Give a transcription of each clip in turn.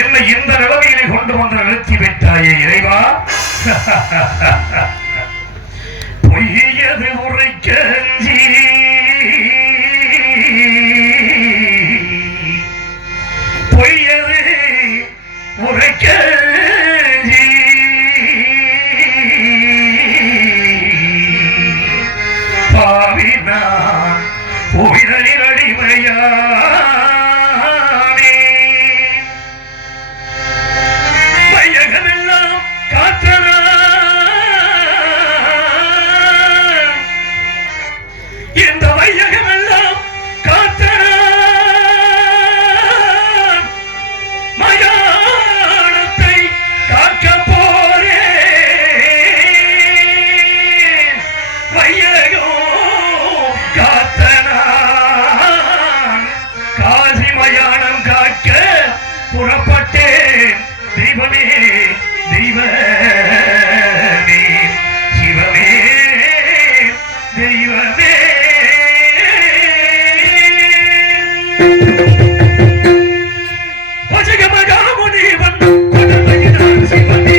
என்னை இந்த நிலைமையிலே கொண்டு வந்து நிறுத்தி வைத்தாயே இறைவா. பொய்யது உரைக்க பொய்யது உரைக்க பாவினான் உயிரில் அடிமையா புறப்பட்டேன். தெய்வமே தெய்வமே சிவமே தெய்வமே. பஜகமகாமுனிவன் கொடுமையினான் சிவனே.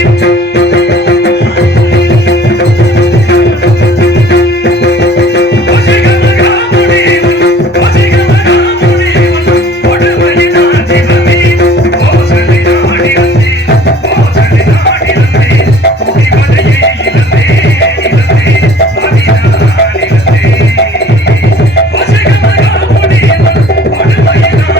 What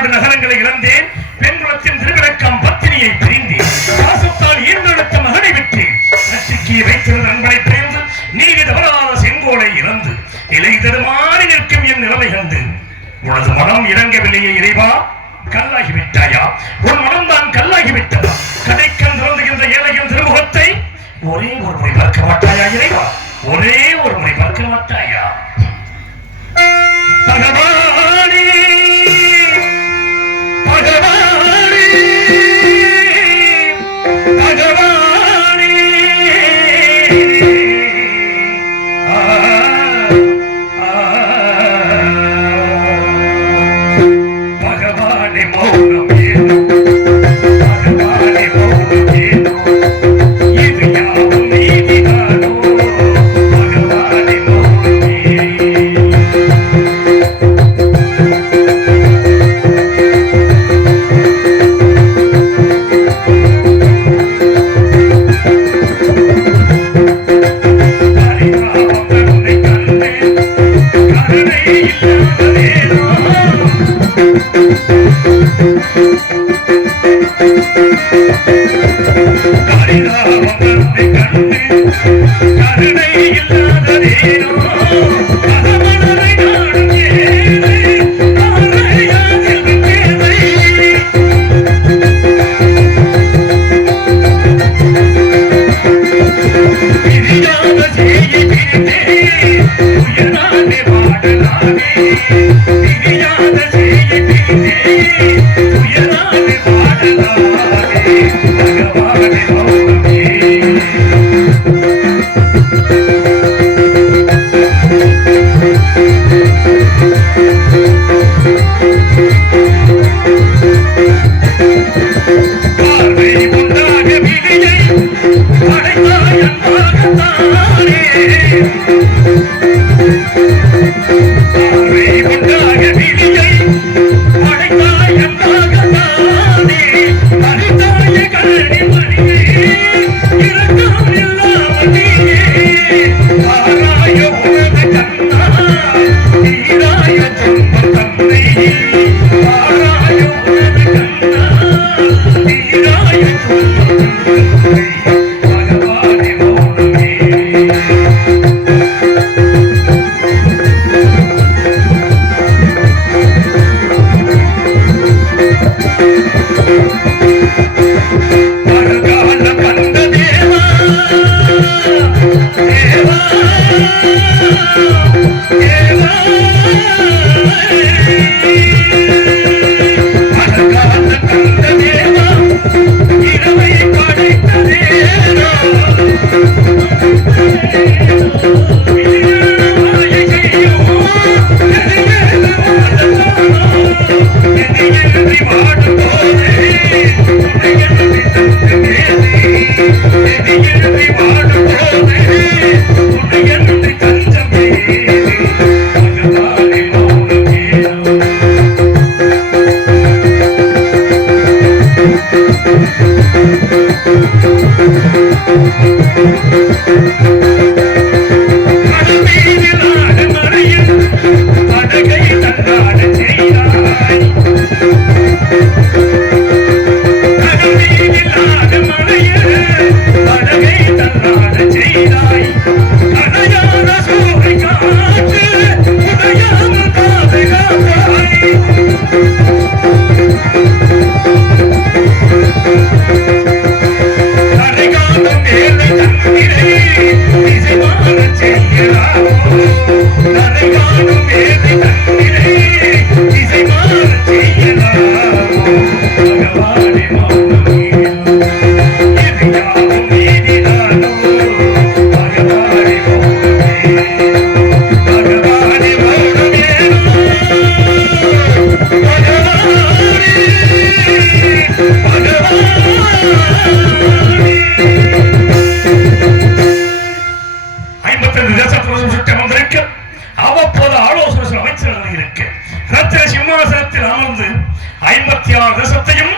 நாடு நகரங்களை இழந்தேன். பெண்குலத்தின் திருவிளக்கம் பத்தினியை பிரிந்தேன். பாசத்தால் ஈர்ந்தெடுத்த மகனை விட்டு நச்சுக்கியை வைத்திருந்த நண்பனை பிரிந்து நீதி தவறாத செங்கோலை இழந்து இலை தருமாறி நிற்கும் என் நிலைமை கண்டு உனது மனம் இறங்கவில்லையே இறைவா, கல்லாகிவிட்டாயா? உன் மனம்தான் கல்லாகிவிட்டதா? கடைக்கண் திறந்துகின்ற ஏழையின் திருமுகத்தை ஒரே ஒரு முறை பார்க்க மாட்டாயா இறைவா? ஒரே ஒரு முறை பார்க்க மாட்டாயா? பகவானே பகவானே பகவானே பகவானே மௌனம் ஏனோ, பகவானே மௌனம் ஏனோ, இது யாவும் நீதிதானோ, பகவானே மௌனம் ஏனோ. அவ்வப்போது ஆலோசனை அமைச்சர்கள் இருக்க ரத்தின சிம்மாசனத்தில் அமர்ந்து 56 தேசத்தையும்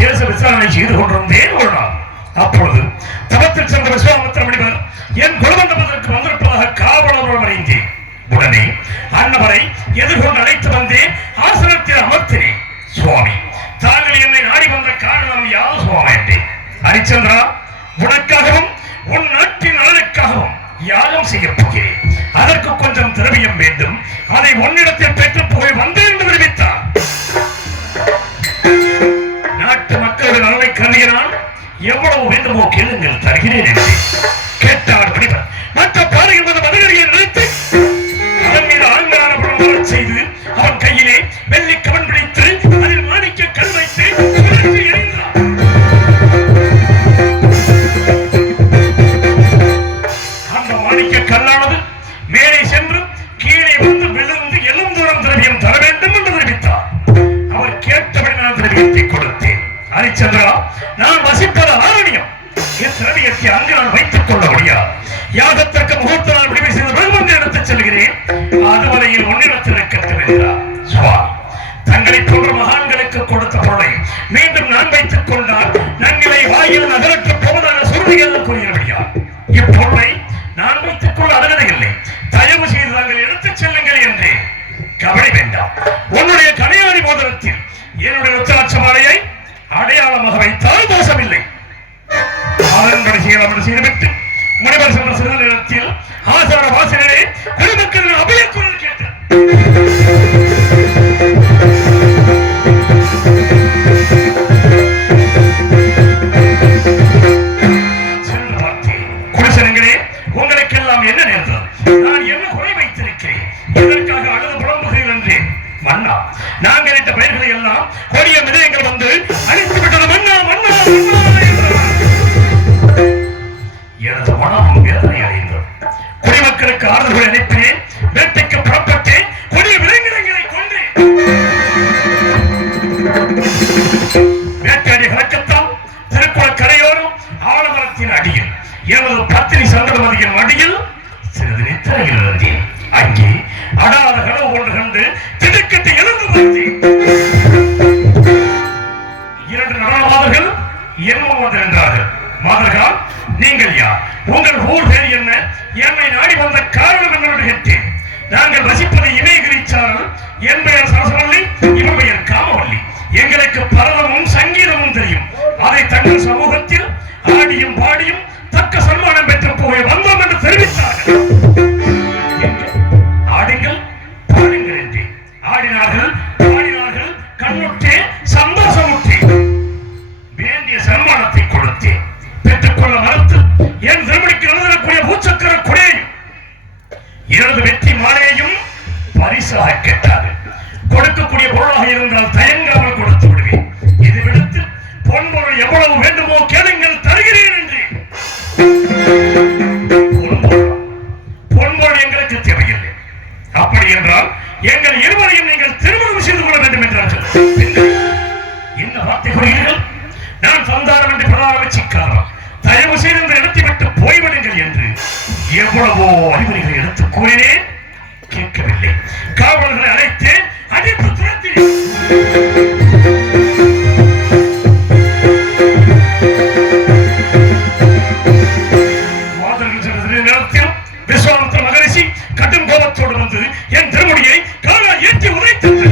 தேச விசாரணை செய்து கொண்டிருந்தேன் ஒரு நாள். அப்பொழுது தவத்தில் சென்ற விஸ்வாமித்திர முனிவர் என் குலமண்டபத்திற்கு வந்திருப்பதாக காவலர்கள் அறிந்தேன். உடனே அன்னவரை எதிர்கொண்டு அழைத்து வந்தேன். ஆசனத்தில் அமர்த்தினேன். சுவாமி, தாங்கள் என்னை நாடி வந்த காரணம் யாது சுவாமி என்றேன். ஹரிச்சந்திரா, உனக்காகவும் உன் நாட்டின் நலனுக்காகவும் யாகம் செய்யப் போகிறேன். அதற்கு கொஞ்சம் திரவியம் வேண்டும். அதை உன்னிடத்தில் பெற்று போய் வந்தேன் என்று தெரிவித்தார். நாட்டு மக்களுடைய நலனை கருதினால் எவ்வளவு வேண்டுமோ கேளுங்கள், தருகிறேன் என்று கேட்டார் மணிவர். மற்ற பாறைகள் வந்து மதுகரியை நிறுத்தி அவன் மீது ஆண்களான படம் வரச் செய்து அவன் கையிலே வெள்ளி கவன் பிடித்து அதில் மாணிக்க கல் வைத்து சுழற்றி எறிந்தார். அந்த மாணிக்க கல்லானது மேலே சென்று கீழே வந்து விழுந்து எழுந்தூரம் திரவியம் தர வேண்டும் என்று தெரிவித்தார். அவர் கேட்டபடி நான் திரவியத்தை கொடுத்தேன். ஹரிச்சந்திரா, நான் வசிப்பது ஆரண்யம். என் திரவியத்தை அங்கு நான் வைத்துக் கொள்ள முடியாது. யாகத்திற்கு முகூர்த்த நாள் முடிவு செய்து வெகுமதி எடுத்துச் செல்கிறேன். அதுவரையில் ஒன்னிடத்தில் இருக்கட்டும் என்றார். சுவாமி, தங்களை போன்ற மகான்களுக்கு கொடுத்த பொருளை மீண்டும் நான் வைத்துக் கொண்டால் நன்னிலை வாயில் நகரற்று போவதாக சுருதிகள் கூறியபடியார். இப்பொருளை நான் வைத்துக் கொள்ள அருகதையில்லை. தயவு செய்து தாங்கள் எடுத்துச் செல்லுங்கள் என்றே. கவலை வேண்டாம். உன்னுடைய கனையாடி மோதிரத்தில் என்னுடைய உச்சலட்ச மாலையை அடையாளமாக வைத்தால் தோஷமில்லை. அதன்படி செய்துவிட்டு முனிவர் சென்ற சிறு நேரத்தில் ஆசார வாசலிலே குடிமக்களின் அபய குரல் கேட்டார். சென்று பார்த்தேன். குடிசனங்களே, உங்களுக்கெல்லாம் என்ன நேர்ந்தது? நான் என்ன குறை வைத்திருக்கிறேன்? எதற்காக அழுது புலம்புகிறேன் என்றேன். மன்னா, நாங்கள் இட்ட பயிர்களை எல்லாம் கொடிய மிதயங்கள் வந்து அழித்து விட்டது. மன்னா மன்னா மன்னா என்றார். எனது மனம் வேதனை அடைந்தது. குடிமக்களுக்கு ஆறுதல் அனுப்பினேன். வேட்டைக்கு புறப்பட்டேன். கொடிய விலங்கினங்களை கொன்றேன். வேட்டையாடிய கணக்கத்தால் திருக்குள கரையோரம் ஆலமரத்தின் அடியில் எனது பத்தினி சந்திரமதியின் மடியில் சிறிது நித்திரையில் இருந்தேன். அங்கே அடாத கனவு கொண்டு கண்டு திடுக்கிட்டு எழுந்து பார்த்தேன். 2 நடனமாதர்கள் என்னும் என்றார்கள். மாதர்கள், நீங்கள் யார்? உங்கள் ஊர் பேர் என்ன? என்னை நாடி வந்த காரணம் என்னோடு கேட்டேன். நாங்கள் வசிப்பது இமயகிரிச்சாரல். என் பெயர் சரசவல்லி, இவன் பெயர் காமவல்லி. எங்களுக்கு பரதமும் சங்கீதமும் தெரியும். அதை தங்கள் சமூகத்தில் ஆடியும் பாடியும் தக்க சன்மானம் பெற்று போய் வந்தோம் என்று தெரிவித்தார்கள். ஆடுங்கள், பாடுங்கள் என்றேன். ஆடினார்கள், பாடினார்கள். கண்ணுற்றே, சந்தோஷமுற்றே. வேண்டிய சன்மானத்தை கொடுத்தேன். பெற்றுக்கொள்ள மறுத்து என் திருமணிக்கு நடந்தக்கூடிய பூச்சக்கர கொடையையும் எனது வெற்றி மாலையையும் பரிசாக கேட்டார்கள். கொடுக்கக்கூடிய பொருளாக இருந்தால் தயங்காமல் கொடுத்து விடுவேன். இது விடுத்து பொன்பொருள் எவ்வளவு வேண்டுமோ கேளுங்கள், தருகிறேன் என்று. பொன்பொருள் எங்களுக்கு தேவையில்லை. அப்படி என்றால் எங்கள் இருவரையும் நீங்கள் திருமணம் செய்து கொள்ள வேண்டும் என்றார்கள். என்ன வார்த்தை கூறுகிறீர்கள்? நான் சந்தானம் என்று பிரதான வச்சிக்காரன். தயவு செய்து இந்த இடத்தை விட்டு போய்விடுங்கள் என்று எவ்வளவோ அறிவுரைகளை எடுத்து கூறினேன். கேட்கவில்லை. காவலர்களை அழைத்தேன். அடித்து துரத்தினேன். மாதர்கள் சென்ற சிறிது நேரத்தில் விஸ்வாமித்திர மகரிஷி கடும் கோபத்தோடு வந்து என் திருமுடியை காலால் ஏற்றி உதைத்தது.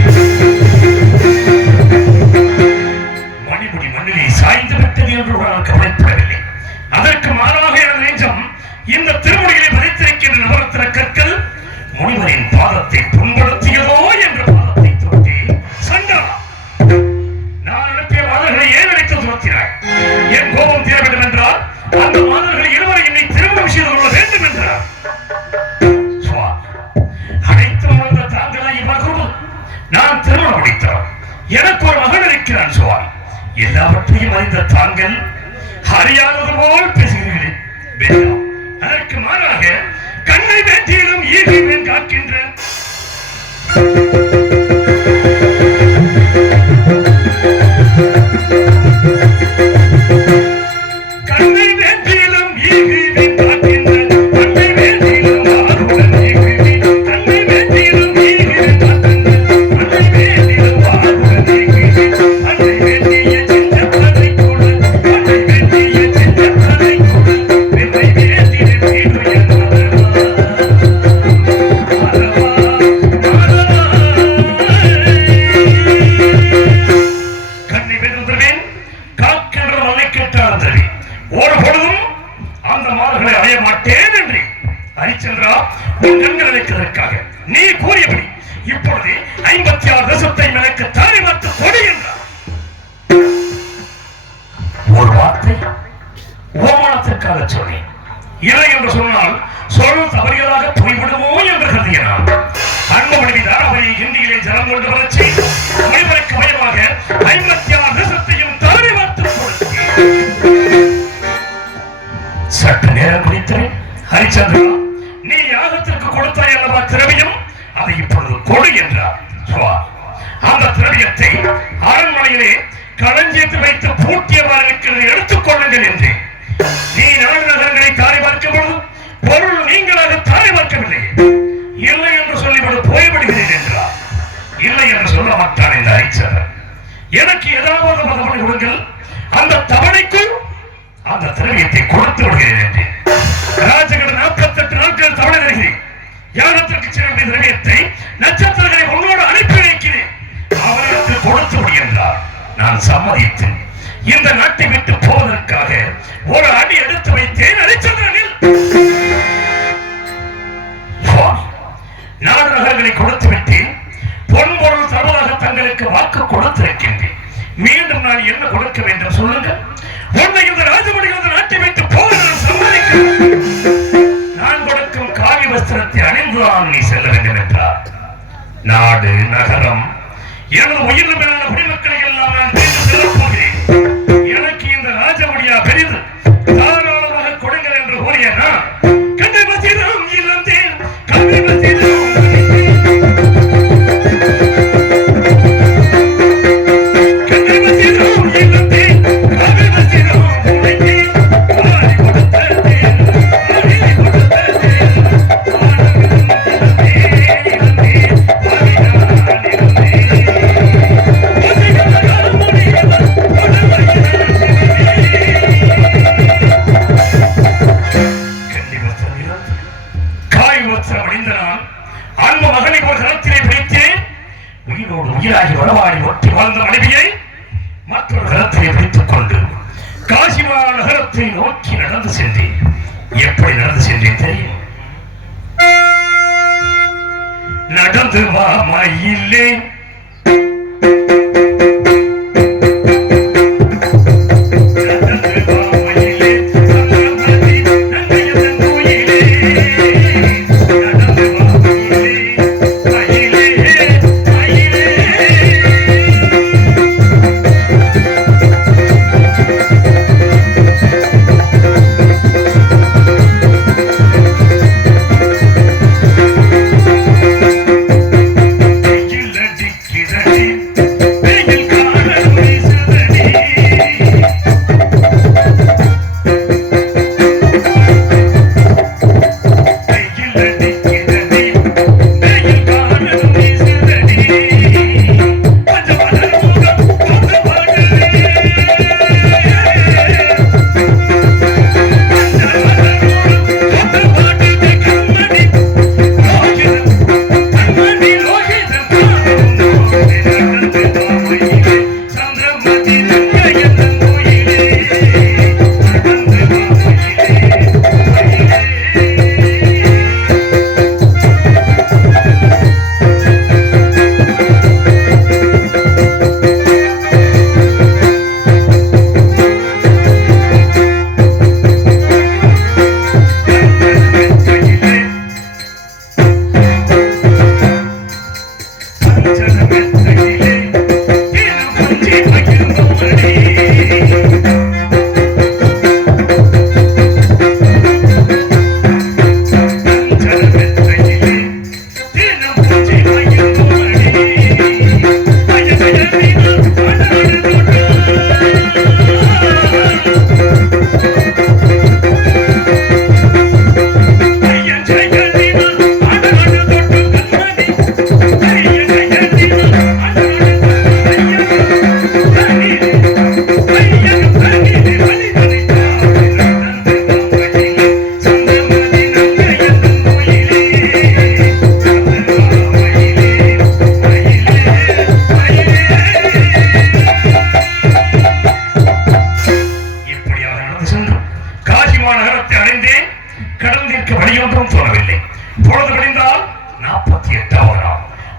மணிமுடி மண்ணிலே சாய்ந்து விட்டது என்று நான் கவலைப்படவில்லை. அதற்கு மாறாக எனது நெஞ்சம் இந்த திருமுடிகளை பதித்திருக்கின்ற நவரத்தின கற்கள் முனிவரின் பாதத்தை புண்படுத்தியதோ என்ற பாதத்தை தொட்டி சண்டா. நான் அனுப்பிய மாதர்களை ஏன் அழைத்து துரத்தினாய்? என் கோபம் தீர வேண்டும் என்றால் அந்த மாதர்களை இருவரை என்னை திருமணம் செய்து கொள்ள வேண்டும் என்றார். அனைத்து வந்த தாங்களாய் மகோடு நான் திருமணம் முடித்தவன். எனக்கு ஒரு மகன் இருக்கிறான். சுவாமி, எல்லாவற்றையும் அறிந்த தாங்கள் அறியாதது போல் பேசுகிறீர்கள். வேண்டாம். அதற்கு மாறாக கண்ணை வேற்றியிலும் ஈகையும் காக்கின்ற கண்ணை வேற்றியிலும் ஈகையும் காக்கின்ற கண்ணை வேற்றியிலும் ஆறுடன் ஈகையும் கண்ணை வேற்றியிலும் ஈகையும் காக்கின்ற கண்ணை வேற்றியிலும் ஆறுடன் ஈகையும் கண்ணை வேற்றிய சின்னப்பதை கூட கண்ணை வேற்றிய சின்னப்பதை கூட வெள்ளை வேற்றியில் வீடு துறவி ஒரு பொழுதும் அந்த மாதர்களை அடைய மாட்டேன் என்று ஹரிச்சந்திரா உன் கண்கள் நினைக்கிறதற்காக நீ கூறியபடி இப்பொழுது 56 தேசத்தை எனக்கு தாரி பார்த்து கொடு என்றார். ஒரு வார்த்தை ஓமானத்திற்காக சொன்னேன். இல்லை என்று சொன்னால் சொல் தவறுகளாக போய்விடுமோ என்று கருதினான். அன்புமணிதான் அவரை ஹிந்தியிலே ஜனம் கொண்டு வரச் செய்து மொழிபெயர்க்கு பயமாக 56 தேசத்தையும் தாரி பார்த்து கொடுத்தேன். சற்று நேரம் குடித்தேன். ஹரிச்சந்திரா, நீ யாகத்திற்கு கொடுத்தாய் அல்லவா திரவியம், அதை இப்பொழுது கொடு என்றார். அந்த திரவியத்தை அரண்மனையிலே களஞ்சியத்தில் வைத்து பூட்டியவாறு இருக்கிறது, எடுத்துக் கொள்ளுங்கள் என்றேன். நீ நாடு நகரங்களை தாரி பார்க்கும் பொழுது பொருள் நீங்களாக தாரி பார்க்கவில்லை. இல்லை என்று சொல்லிவிடு போய்விடுகிறேன் என்றார். இல்லை என்று சொல்ல மாட்டான் இந்த ஹரிச்சந்திரன். எனக்கு ஏதாவது பதவி கொடுங்கள், அந்த தவணைக்குள் அந்த திரவியத்தை கொடுத்து விடுகிறேன் என்றேன். ராஜகட 48 நாட்கள் தவணை தருகிறேன். யாகத்திற்கு செல்லும் திரவியத்தை நட்சத்திரங்களை உன்னோடு அனுப்பி வைக்கிறேன், அவர்களுக்கு கொடுத்து விடு என்றார். நான் சம்மதித்தேன். இந்த நாட்டை விட்டு போவதற்காக ஒரு அடி எடுத்து வைத்தேன். ஹரிச்சந்திரனில் நாடு நகர்களை கொடுத்து விட்டேன். பொன்பொருள் தருவதாக தங்களுக்கு வாக்கு கொடுத்திருக்கின்றேன். மீண்டும் நான் என்ன கொடுக்க வேண்டும் சொல்லுங்கள். உன்னை இந்த ராஜமணிகள் இந்த நாட்டை விட்டு போக நான் சம்மதிக்கிறேன். நான் கொடுக்கும் காவி வஸ்திரத்தை அணிந்துதான் நீ செல்ல வேண்டும் என்றார். நாடு நகரம் எனது உயிர் மேலான குடிமக்களை எல்லாம் நான் தேர்ந்து செல்லப் போகிறேன். எனக்கு இந்த ராஜமணியா பெரிது, தாராளமாக கொடுங்கள் என்று கூறிய நான் கண்டை வசிதம் இழந்தேன், கல்வி வசிதம் உயிராகி வடவாடி ஒட்டி வாழ்ந்த மனைவியை மற்றொரு கரத்தை பிடித்துக் கொண்டு காசிமா நகரத்தை நோக்கி நடந்து சென்றேன். எப்படி நடந்து சென்றேன் தெரியும்? நடந்து வா மயிலே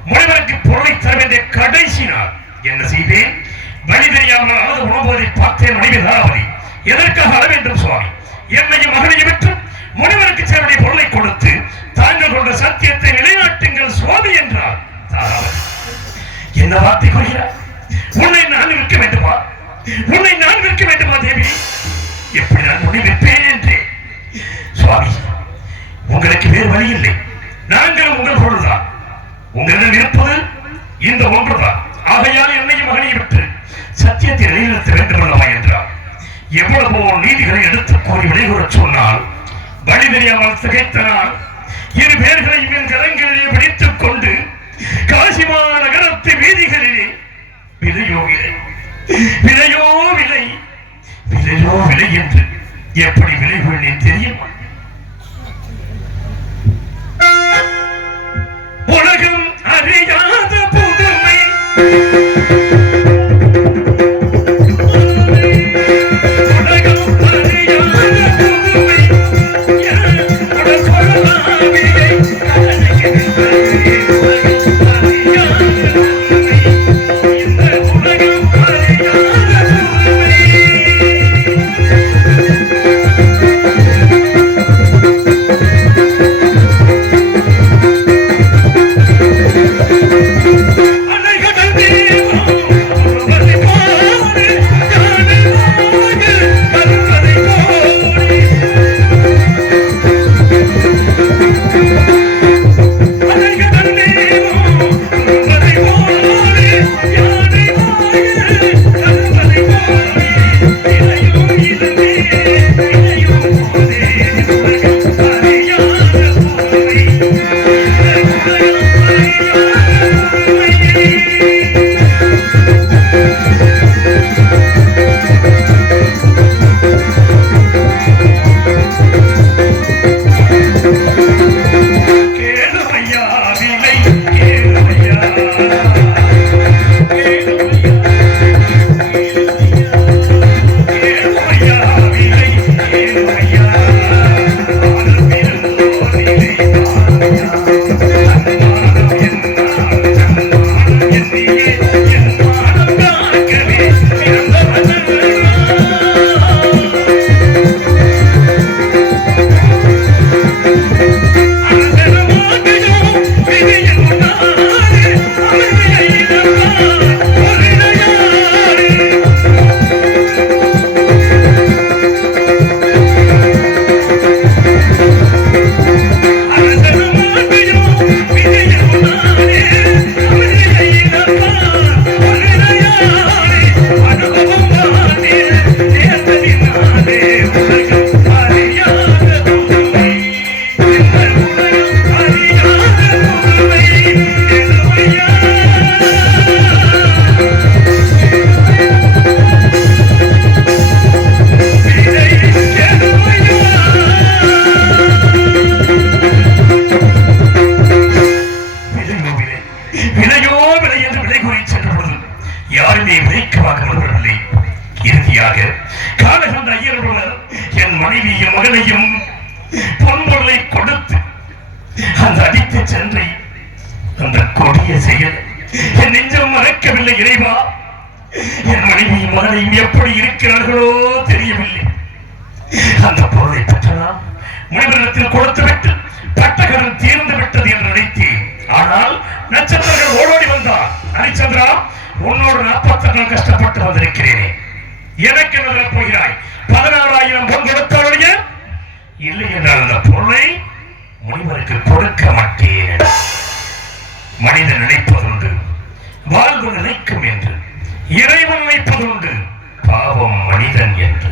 முனிவருக்கு பொருளை தர வேண்டிய கடைசி நாள். என்ன செய்தேன்? வழி தெரியாமல் உணவுவதை பார்த்தேன். மனைவிதாவதி எதற்காக அள வேண்டும் சுவாமி? என்னையும் மகனையும் விட்டு முனிவருக்கு சேருடைய பொருளை கொடுத்து தாங்கள் கொண்ட சத்தியத்தை நிலைநாட்டுங்கள் சுவாமி என்றார். என்ன வார்த்தை கூறுகிறார்? உன்னை நான் விற்க வேண்டுமா? உன்னை நான் விற்க வேண்டுமா தேவி? எப்படி நான் உன்னை விற்பேன் என்றேன். சுவாமி, உங்களுக்கு வேறு வழி இல்லை. நாங்கள் உங்கள் பொருள்தான். உங்களிடம் இருப்பது இந்த ஒன்றுதான். ஆகையால் என்னையும் மகனையும் விட்டு சத்தியத்தை நிலைநிறுத்த வேண்டும் அல்லவா என்றார். எவ்வளவோ நீதிகளை எடுத்து கூறி விடைகூறச் சொன்னால் வழி தெரியாமல் திகைத்தனால் இரு பேர்களையும் என் கரங்களிலே பிடித்துக் கொண்டு காசிமா நகரத்து வீதிகளிலே விலையோ விலை, விலையோ விலை, விலையோ விலை என்று எப்படி விலை கொண்டேன் தெரியுமா? உலகம் அறியாத புதுமை எப்படி இருக்கிறார்களோ தெரியவில்லை. அந்த பொருளை பெற்றலாம் முனிவரிடத்தில் கொடுத்துவிட்டு பட்டகரம் தீர்ந்து விட்டது என்று நினைத்தேன். ஆனால் நட்சத்திரங்கள் ஓடோடி வந்தார். ஹரிச்சந்திரா, உன்னோடு 40 நாள் கஷ்டப்பட்டு வந்திருக்கிறேனே, எனக்கு என்ன போகிறாய்? 16,000 பொன் கொடுத்தவரைய இல்லை என்றால் அந்த பொருளை முனிவருக்கு கொடுக்க மாட்டேன். மனிதன் நினைப்பதுண்டு வாழ்வு நினைக்கும் என்று, இறைவன் நினைப்பதுண்டு பாவம் மனிதன் என்று.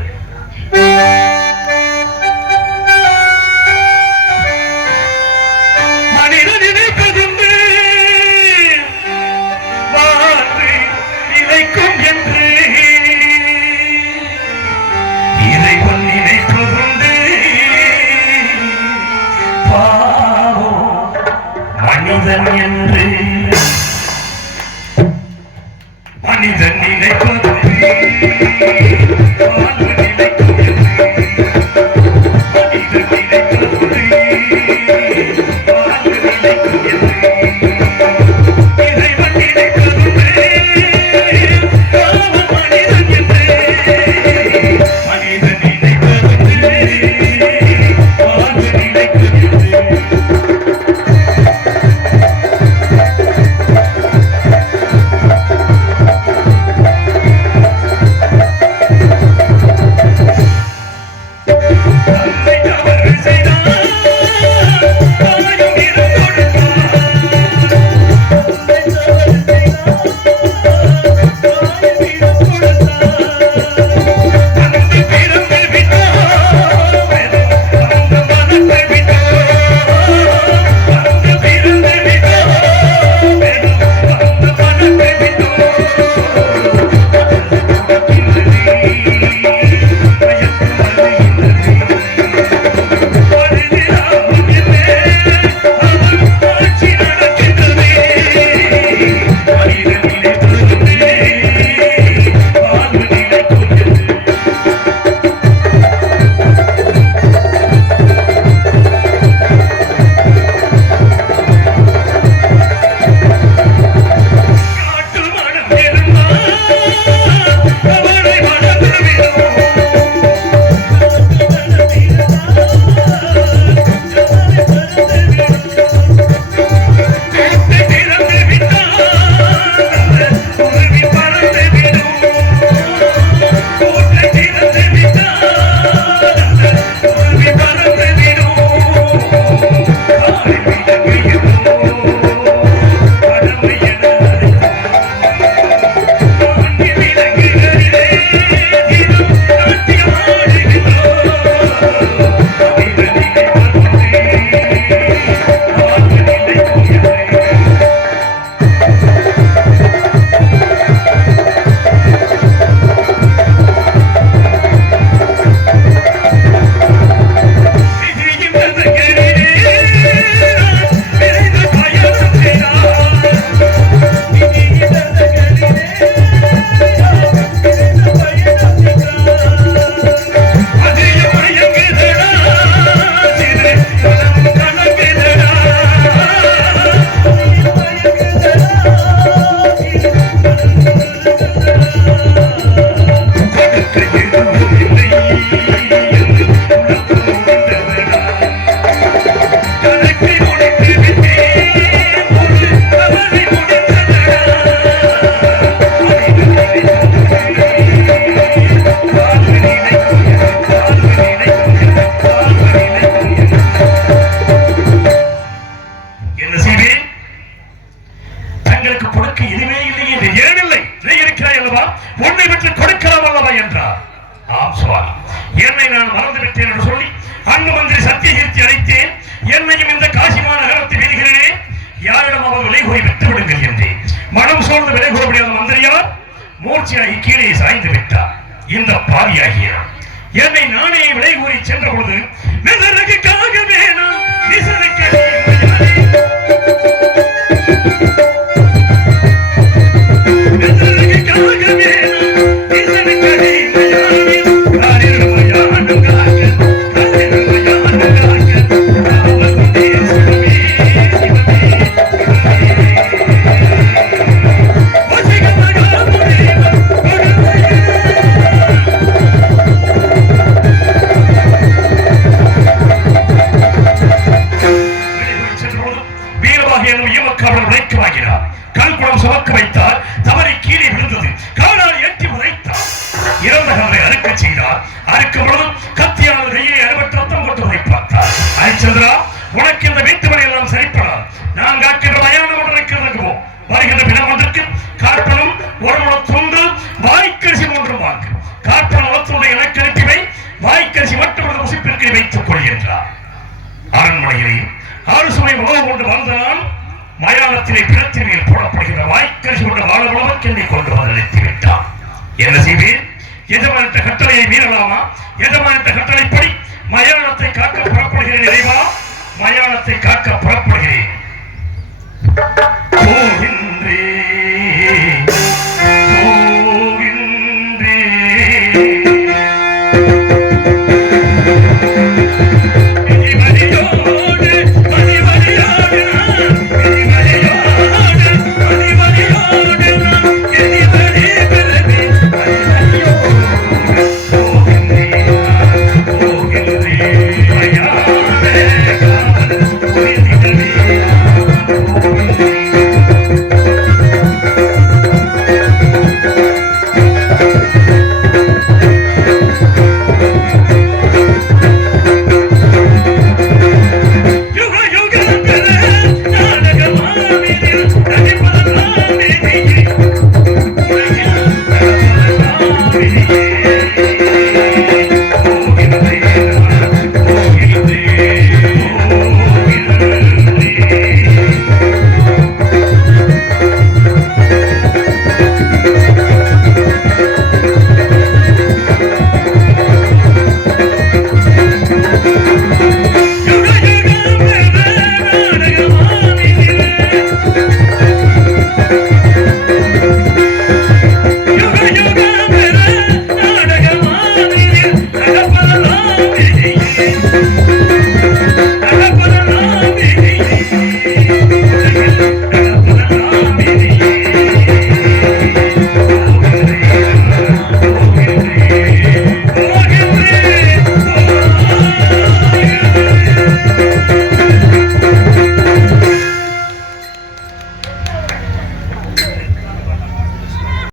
மனிதன் நினைப்பதுண்டு வாழ்வு நினைக்கும் என்று, இறைவன் நினைப்பதுண்டு பாவம் மனிதன் என்று. மனிதன் நினைப்பதுண்டு மூர்ச்சியாகி கீழே சாய்ந்து விட்டார். இந்த பாவியாகிய என்னை நானே விலை கூறி சென்ற பொழுது மெதற்காகவே நான் உனக்கு இந்த வீட்டு வழி எல்லாம் சரிப்படாது. நான் காக்கின்ற மயான ஒன்று இருக்கிறது. வருகின்ற தினம் ஒன்றுக்கு காற்பனும் ஒரு முளத்துண்டு வாய்க்கரிசி ஒன்று வாக்கு. காற்பன் முளத்துண்டு எனக்கு அனுப்பிவை வாய்க்கரிசி மட்டும் உசிப்பிற்கு வைத்துக் கொள்கின்றார். அரண்மனையிலேயும் ஆறு சுவை உணவு கொண்டு வாழ்ந்தான். மயானத்திலே பிணத்தின் மேல் போடப்படுகின்ற வாய்க்கரிசி கொண்டு வாழ உணவுக்கு என்னை கொண்டு வந்து நிறுத்தி விட்டான். என்ன செய்வேன்? எஜமானிட்ட கட்டளையை மீறலாமா? எஜமானிட்ட கட்டளைப்படி மயானத்தை காக்க புறப்படுகிறேன். இறைவா, மயானத்தை காக்க புறப்படுகிறேன்.